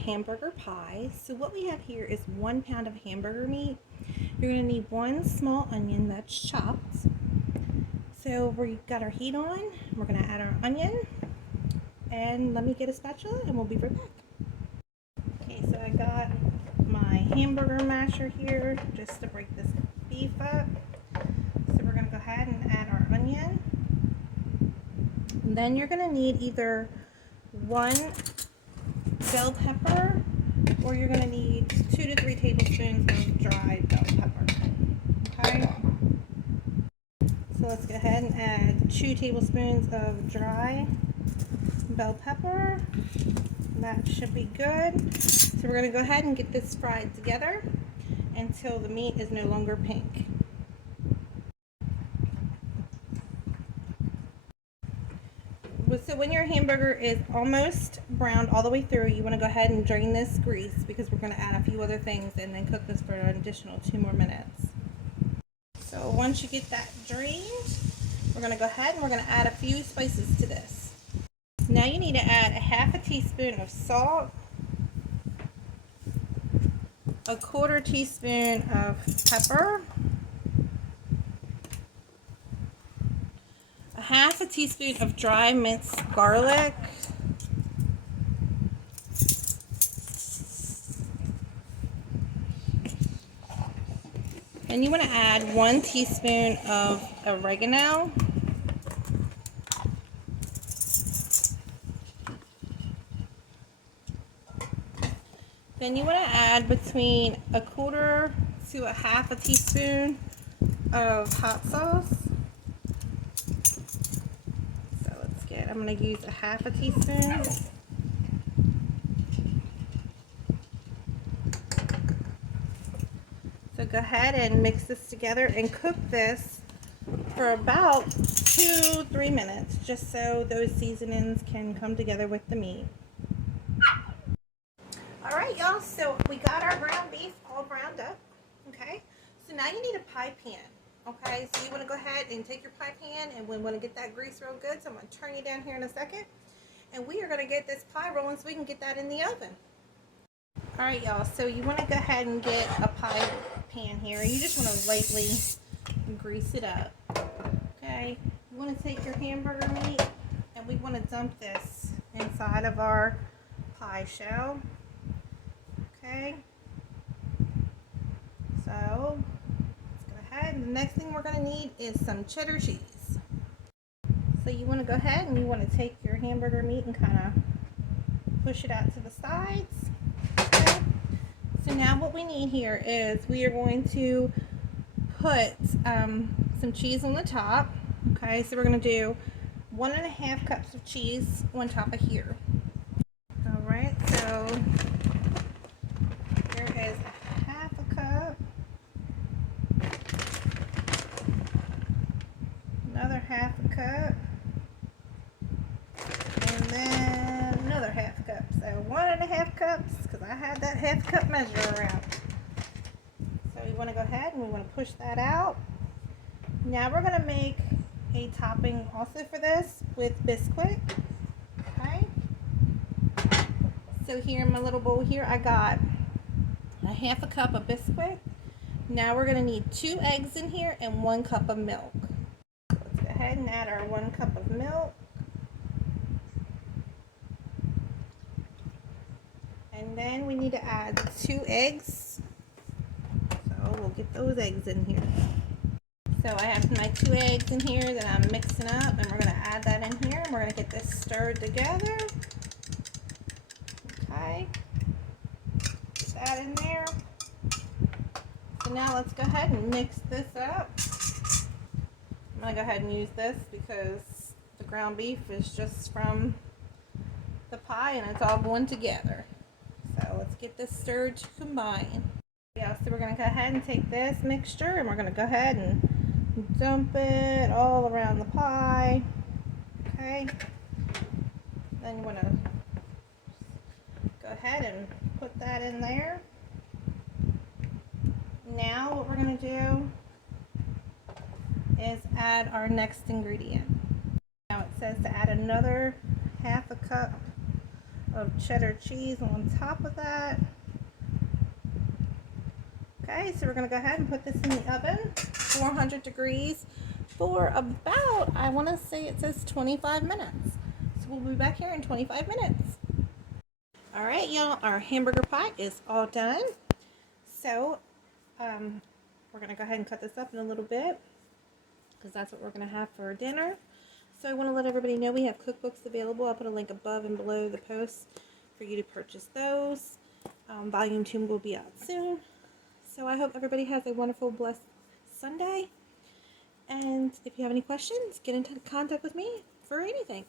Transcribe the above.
hamburger pie. So what we have here is 1 pound of hamburger meat. You're going to need 1 small onion that's chopped. So we've got our heat on. We're going to add our onion. And let me get a spatula and we'll be right back. Okay, so I got my hamburger masher here just to break this beef up. So we're going to go ahead and add our onion. And then you're going to need either 1 bell pepper, or you're going to need 2 to 3 tablespoons of dry bell pepper. Okay, so let's go ahead and add 2 tablespoons of dry bell pepper. That should be good. So we're going to go ahead and get this fried together until the meat is no longer pink. So when your hamburger is almost browned all the way through, you want to go ahead and drain this grease because we're going to add a few other things and then cook this for an additional 2 more minutes. So once you get that drained, we're going to go ahead and we're going to add a few spices to this. Now you need to add a half a teaspoon of salt, a 1/4 teaspoon of pepper, a half a teaspoon of dry minced garlic, and you want to add 1 teaspoon of oregano, then you want to add between a 1/4 to a half a teaspoon of hot sauce. I'm going to use a half a teaspoon. So go ahead and mix this together and cook this for about 2-3 minutes, just so those seasonings can come together with the meat. Alright y'all, so we got our ground beef all browned up. Okay, so now you need a pie pan. Okay, so you want to go ahead and take your pie pan, and we want to get that grease real good. So I'm going to turn you down here in a second, and we are going to get this pie rolling so we can get that in the oven. Alright y'all, so you want to go ahead and get a pie pan here. You just want to lightly grease it up. Okay, you want to take your hamburger meat, and we want to dump this inside of our pie shell. Okay, so and the next thing we're going to need is some cheddar cheese. So you want to go ahead and you want to take your hamburger meat and kind of push it out to the sides. Okay. So now what we need here is we are going to put some cheese on the top. Okay, so we're going to do 1.5 cups of cheese on top of here. Alright, so there is a half a cup. Another half a cup, and then another half a cup. So 1.5 cups, because I had that half cup measure around. So we want to go ahead and we want to push that out. Now we're going to make a topping also for this with biscuit. Okay. So here in my little bowl here, I got a half a cup of biscuit. Now we're going to need 2 eggs in here and 1 cup of milk. Go ahead and add our 1 cup of milk, and then we need to add 2 eggs, so we'll get those eggs in here. So I have my 2 eggs in here that I'm mixing up, and we're going to add that in here, and we're going to get this stirred together. Okay, get that in there. So now let's go ahead and mix this up. I'm going to go ahead and use this because the ground beef is just from the pie and it's all going together. So let's get this stirred to combine. Yeah, so we're going to go ahead and take this mixture and we're going to go ahead and dump it all around the pie. Okay. Then you want to go ahead and put that in there. Now what we're going to do is add our next ingredient. Now it says to add another half a cup of cheddar cheese on top of that. Okay, so we're going to go ahead and put this in the oven, 400 degrees, for about, I want to say it says 25 minutes. So we'll be back here in 25 minutes. All right, y'all, our hamburger pie is all done. So we're going to go ahead and cut this up in a little bit because that's what we're going to have for dinner. So I want to let everybody know we have cookbooks available. I'll put a link above and below the post for you to purchase those. Volume 2 will be out soon. So I hope everybody has a wonderful, blessed Sunday. And if you have any questions, get in contact with me for anything.